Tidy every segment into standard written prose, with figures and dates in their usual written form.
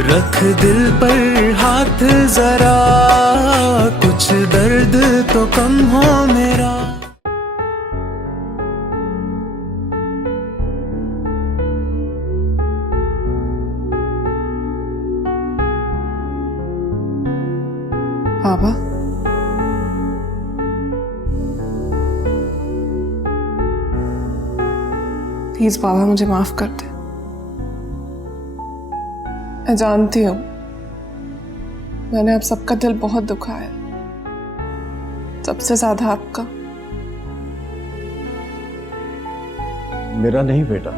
रख दिल पर हाथ जरा, कुछ दर्द तो कम हो मेरा। बाबा, प्लीज बाबा मुझे माफ कर दे। मैं जानती हूँ मैंने आप सबका दिल बहुत दुखाया, सबसे ज्यादा आपका। मेरा नहीं बेटा,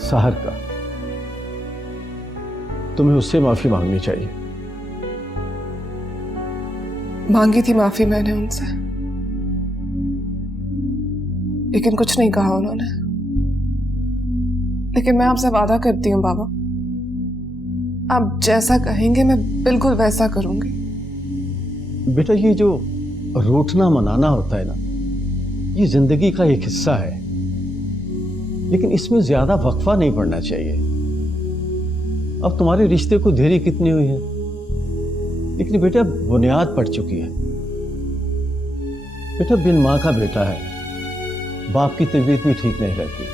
साहर का। तुम्हें उससे माफी मांगनी चाहिए। मांगी थी माफी मैंने उनसे, लेकिन कुछ नहीं कहा उन्होंने। लेकिन मैं आपसे वादा करती हूँ बाबा, आप जैसा कहेंगे मैं बिल्कुल वैसा करूंगी। बेटा, ये जो रूठना मनाना होता है ना, ये जिंदगी का एक हिस्सा है, लेकिन इसमें ज्यादा वक्फा नहीं पड़ना चाहिए। अब तुम्हारे रिश्ते को देरी कितनी हुई है, लेकिन बेटा बुनियाद पड़ चुकी है। बेटा बिन मां का बेटा है, बाप की तबीयत भी ठीक नहीं रहती।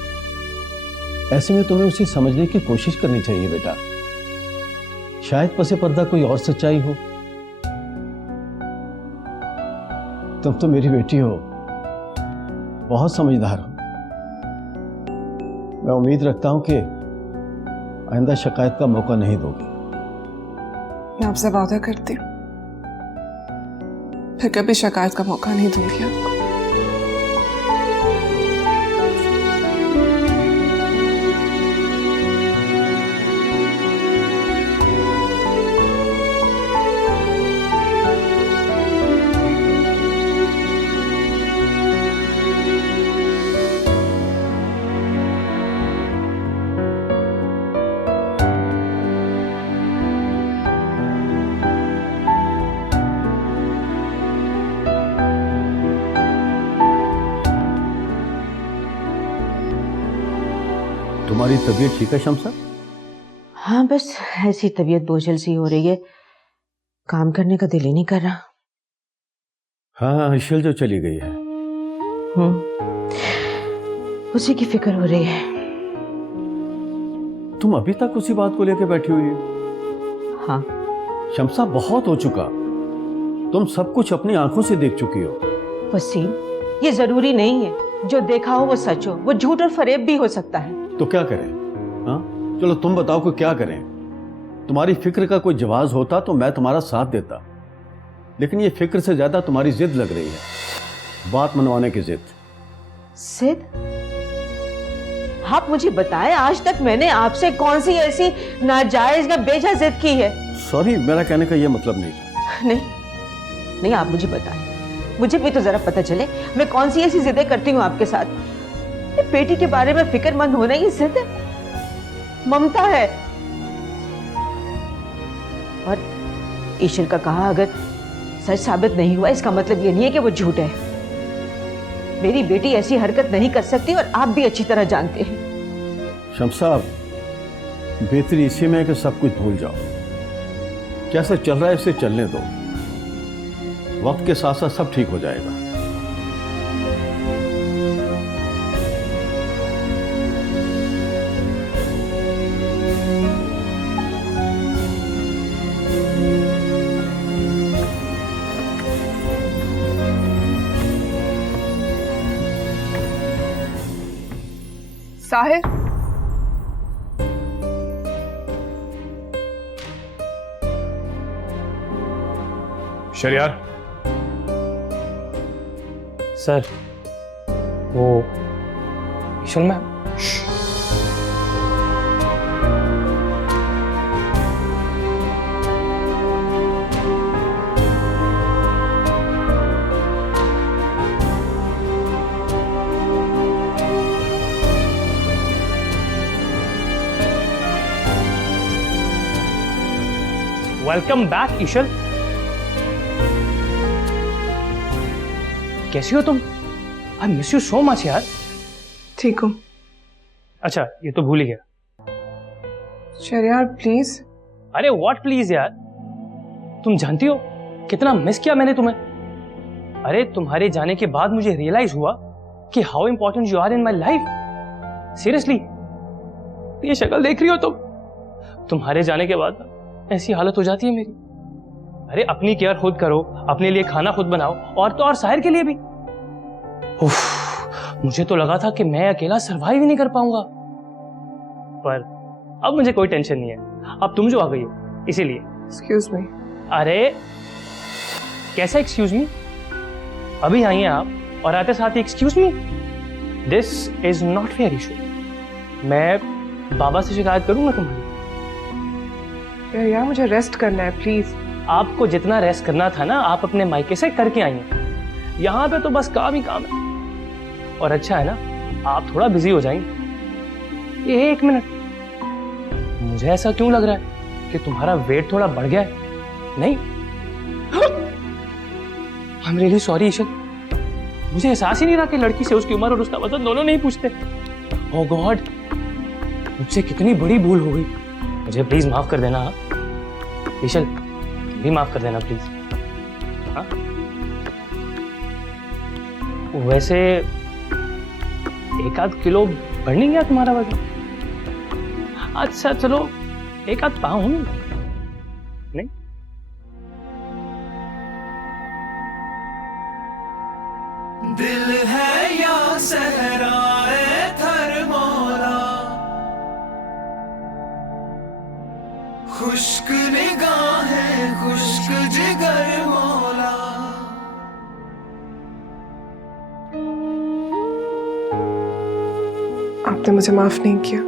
ऐसे में तुम्हें उसे समझने की कोशिश करनी चाहिए बेटा। शायद पसे पर्दा कोई और सच्चाई हो। तुम तो मेरी बेटी हो, बहुत समझदार हो। मैं उम्मीद रखता हूं कि आइंदा शिकायत का मौका नहीं दोगी। मैं आपसे वादा करती हूँ फिर कभी शिकायत का मौका नहीं दूंगी आपको। तुम्हारी तबीयत ठीक है शमसा? हाँ, बस ऐसी तबीयत बोझल सी हो रही है, काम करने का दिल ही नहीं कर रहा। हाँ, इशल जो चली गई है। उसी की फिक्र हो रही है। तुम अभी तक उसी बात को लेकर बैठी हुई हो? हाँ शमसा, बहुत हो चुका। तुम सब कुछ अपनी आंखों से देख चुकी हो। वसीम, ये जरूरी नहीं है जो देखा हो वो सच हो, वो झूठ और फरेब भी हो सकता है। तो क्या करें? हाँ, चलो तुम बताओ कि क्या करें। तुम्हारी फिक्र का कोई जवाब होता तो मैं तुम्हारा साथ देता, लेकिन ये फिक्र से ज्यादा तुम्हारी जिद लग रही है, बात मनवाने की जिद। जिद? आप मुझे बताएं, आज तक मैंने आपसे कौन सी ऐसी नाजायज या बेजा जिद की है? सॉरी, मेरा कहने का ये मतलब नहीं था। नहीं, आप मुझे बताएं, मुझे भी तो जरा पता चले मैं कौन सी ऐसी जिदें करती हूँ आपके साथ। बेटी के बारे में फिक्रमंद होना ही जिद है, ममता है। और ईश्वर का कहा अगर सच साबित नहीं हुआ, इसका मतलब ये नहीं है कि वो झूठ है। मेरी बेटी ऐसी हरकत नहीं कर सकती और आप भी अच्छी तरह जानते हैं। शमसा, बेहतरी इसी में है कि सब कुछ भूल जाओ। कैसे चल रहा है इसे चलने दो, वक्त के साथ साथ सब ठीक हो जाएगा। साहिर, शरियार सर, वो Eishal ma'am. Welcome back Eishal. कैसी हो तुम? I miss you so much यार। ठीक हूँ। अच्छा, ये तो भूल ही गया, शरियार प्लीज। अरे व्हाट प्लीज यार, तुम जानती हो कितना मिस किया मैंने तुम्हें। अरे तुम्हारे जाने के बाद मुझे रियलाइज हुआ कि how important you are in my life. Seriously, ये शक्ल देख रही हो तुम्हारे जाने के बाद ऐसी हालत हो जाती है मेरी। अरे अपनी केयर खुद करो, अपने लिए खाना खुद बनाओ, और तो और साहिर के लिए भी। उफ, मुझे तो लगा था कि मैं अकेला सरवाइव ही नहीं कर पाऊंगा, पर अब मुझे कोई टेंशन नहीं है। अब तुम जो आ गई हो इसीलिए। Excuse me. अरे कैसे एक्सक्यूज मी? अभी आई हैं आप और आते साथ ही excuse me? This is not fair Ishu. मैं बाबा से शिकायत करूंगा तुम्हारी। यार मुझे रेस्ट करना है प्लीज। आपको जितना रेस्ट करना था ना, आप अपने मायके से करके आई हैं। यहाँ पे तो बस काम ही काम है। और अच्छा है ना, आप थोड़ा बिजी हो जाएंगे। ये 1 मिनट, मुझे ऐसा क्यों लग रहा है कि तुम्हारा वेट थोड़ा बढ़ गया है? नहीं, आई एम रियली सॉरी ईशल। मुझे एहसास ही नहीं रहा कि लड़की से उसकी उम्र और उसका वजन दोनों नहीं पूछते। ओह गॉड, मुझसे कितनी बड़ी भूल हो गई। मुझे प्लीज माफ कर देना। ईशल भी माफ कर देना प्लीज। हाँ, वैसे 1-8 किलो बढ़ नहीं गया तुम्हारा वजन? अच्छा चलो 1-8 पाउंड नहीं। दिल है या सहराए थर मौला, खुश्क निगाहें खुश्क जिगर मौला। आपने मुझे माफ नहीं किया।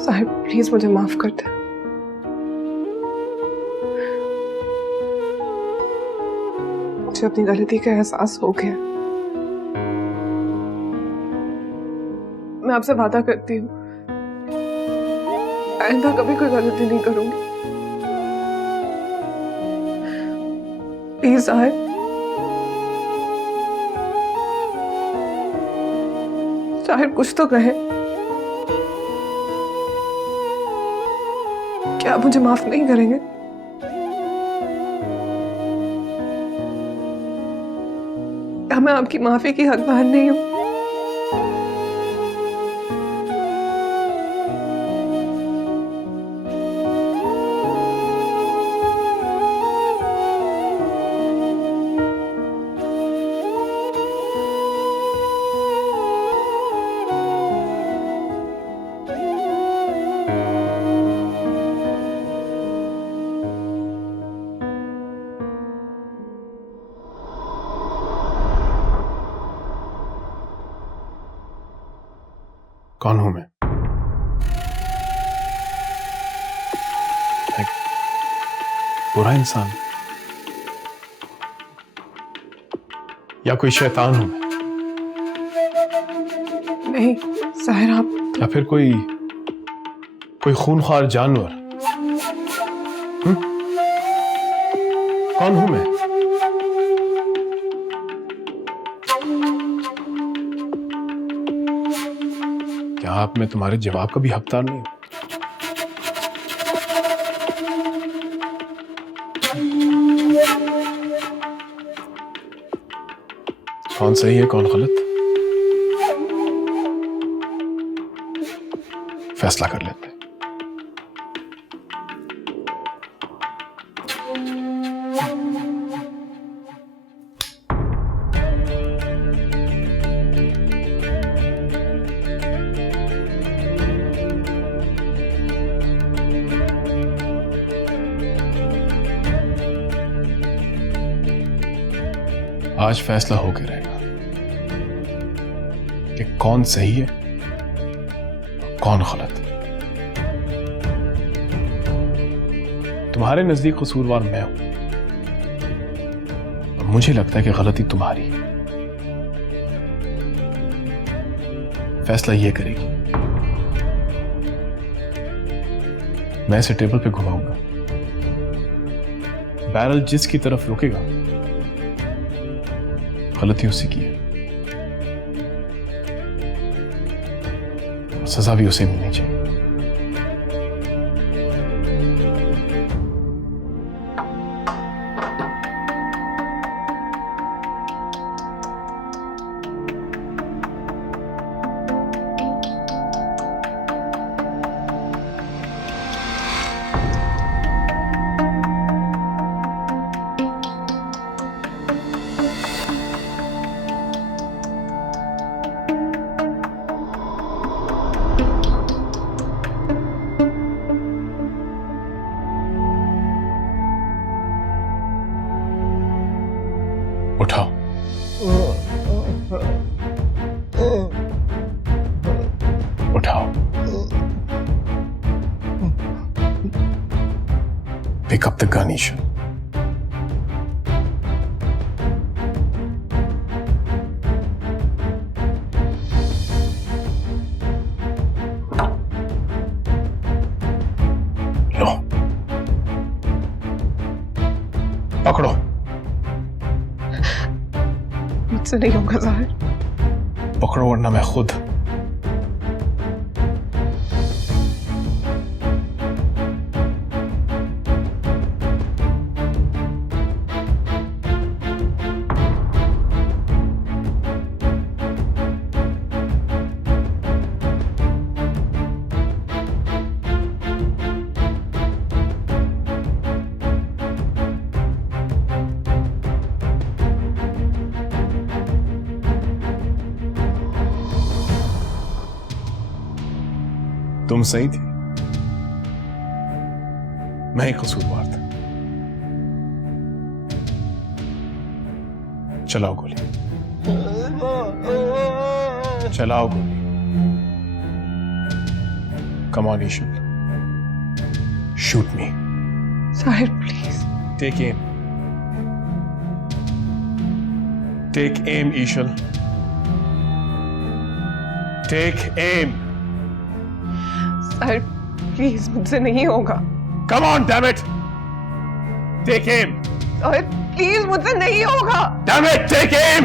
साहिब प्लीज मुझे माफ कर दे। मुझे अपनी गलती का एहसास हो गया। मैं आपसे वादा करती हूँ आइंदा कभी कोई गलती नहीं करूंगी। प्लीज साहिब, साहिब कुछ तो कहे। क्या आप मुझे माफ नहीं करेंगे? क्या मैं आपकी माफी की हकदार नहीं हूं? कौन हूं मैं? एक बुरा इंसान या कोई शैतान हूं मैं? नहीं साहिर, आप या फिर कोई खूनख्वार जानवर? कौन हूं मैं? क्या आप मैं तुम्हारे जवाब का भी हकदार नहीं हूं? कौन सही है कौन गलत, फैसला कर लेते हैं। आज फैसला होकर रहेगा कि कौन सही है और कौन गलत। तुम्हारे नजदीक कसूरवार मैं हूं, और मुझे लगता है कि गलती तुम्हारी है। फैसला ये करेगी। मैं इसे टेबल पे घुमाऊंगा, बैरल जिसकी तरफ रुकेगा गलती उसी की है, और सजा भी उसे मिलनी चाहिए। उठाओ। उठाओ। Pick up the gun, Isha. लो, पकड़ो। मुझसे नहीं होगा ज़ाहिर। पकड़ो वरना मैं खुद। तुम सही थी, मैं ही कसूरवार था। चलाओ गोली। चलाओ गोली। Come on, Ishul. Shoot me. Sahir please. Take aim. Take aim, Ishul. Take aim. Sahir please, मुझसे नहीं होगा। Come on, damn it. Take aim. Sahir please, मुझसे नहीं होगा। Damn it, take aim.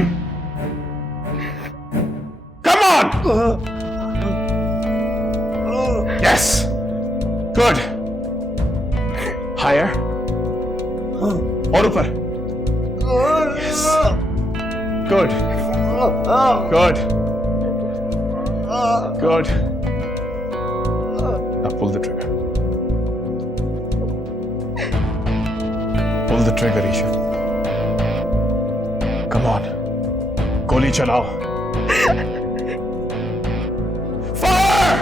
Come on. Yes. Good. Higher. और ऊपर. Yes. Good. Good. Good. Now pull the trigger. Pull the trigger, Isha. Come on. गोली चलाओ. Fire!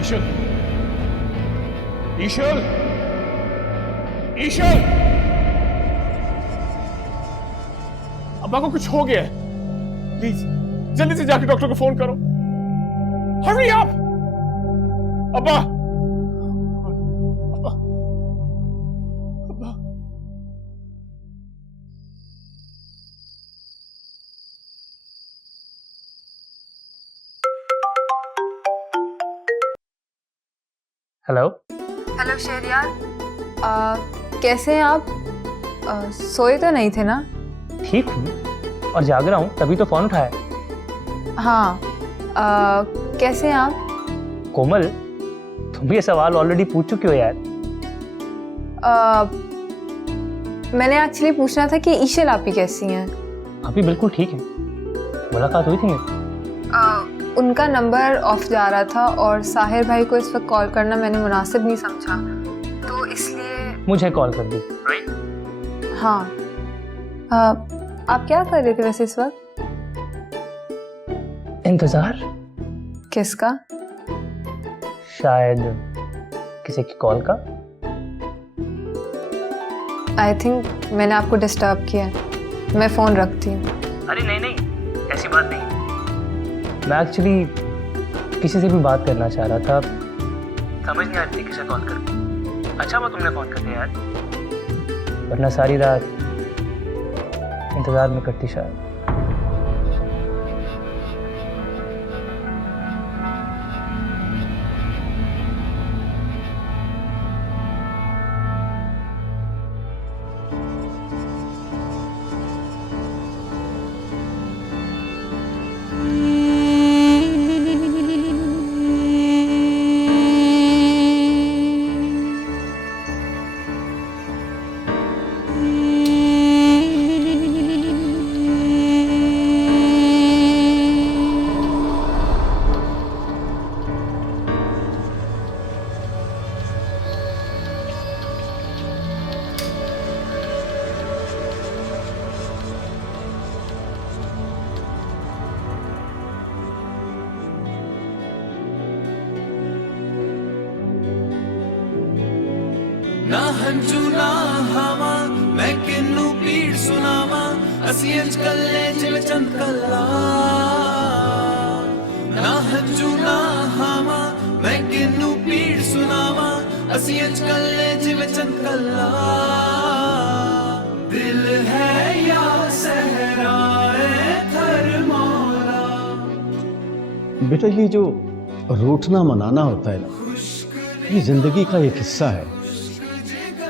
Ishul. Ishul. Ishul. अब्बा को कुछ हो गया है. प्लीज जल्दी से जाके डॉक्टर को फोन करो. Hurry up! अब्बा. अब्बा. अब्बा. हेलो। हेलो शहरियार, कैसे हैं आप? सोए तो नहीं थे ना? ठीक हूँ और जाग रहा हूँ, तभी तो फोन उठाया। हाँ, कैसे हैं आप? कोमल, तुम ये सवाल ऑलरेडी पूछ चुके हो यार। मैंने एक्चुअली पूछना था कि ईशल आपी कैसी हैं? अभी बिल्कुल ठीक है, मुलाकात हुई थी मेरी। उनका नंबर ऑफ जा रहा था और साहिर भाई को इस वक्त कॉल करना मैंने मुनासिब नहीं समझा, तो इसलिए मुझे कॉल कर दी। हाँ, आप क्या कर रहे थे वैसे इस वक्त? इंतजार। किसका? शायद किसी की कॉल का। आई थिंक मैंने आपको डिस्टर्ब किया है, मैं फ़ोन रखती हूँ। अरे नहीं नहीं, ऐसी बात नहीं। मैं एक्चुअली किसी से भी बात करना चाह रहा था, समझ नहीं आ रही थी किसे कॉल कर। अच्छा वो तुमने फोन कर दिया यार, वरना सारी रात इंतजार में करती शायद। ना हंजू ना हवा मैं किन्नू पीड़ सुनावा असी अंज कल्ले जिव चंद कल्ला ना हंजू ना हवा मैं किन्नू पीड़ सुनावा असी अंज कल्ले जिव चंद कल्ला दिल है या सहराए थर मौला। बेटा ये जो रूठना मनाना होता है ना, ये जिंदगी का एक हिस्सा है,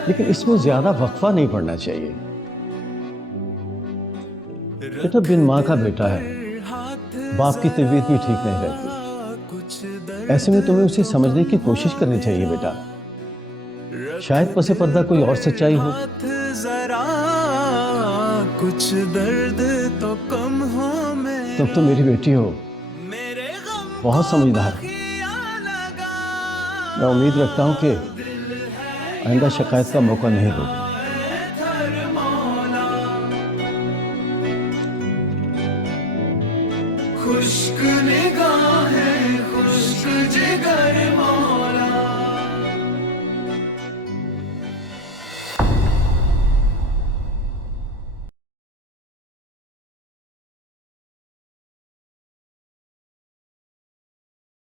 लेकिन इसमें ज्यादा वक्फा नहीं पड़ना चाहिए। बेटा बिन माँ का बेटा है, बाप की तबीयत भी ठीक नहीं रहती, ऐसे में तुम्हें उसे समझने की कोशिश करनी चाहिए बेटा। शायद पसे पर्दा कोई और सच्चाई हो। जरा कुछ दर्द तो कम हो में तुम तो मेरी बेटी हो, मेरे गम बहुत समझदार हो। मैं उम्मीद रखता हूं कि आइंदा शिकायत का मौका नहीं दोगे। खुश्क निगाह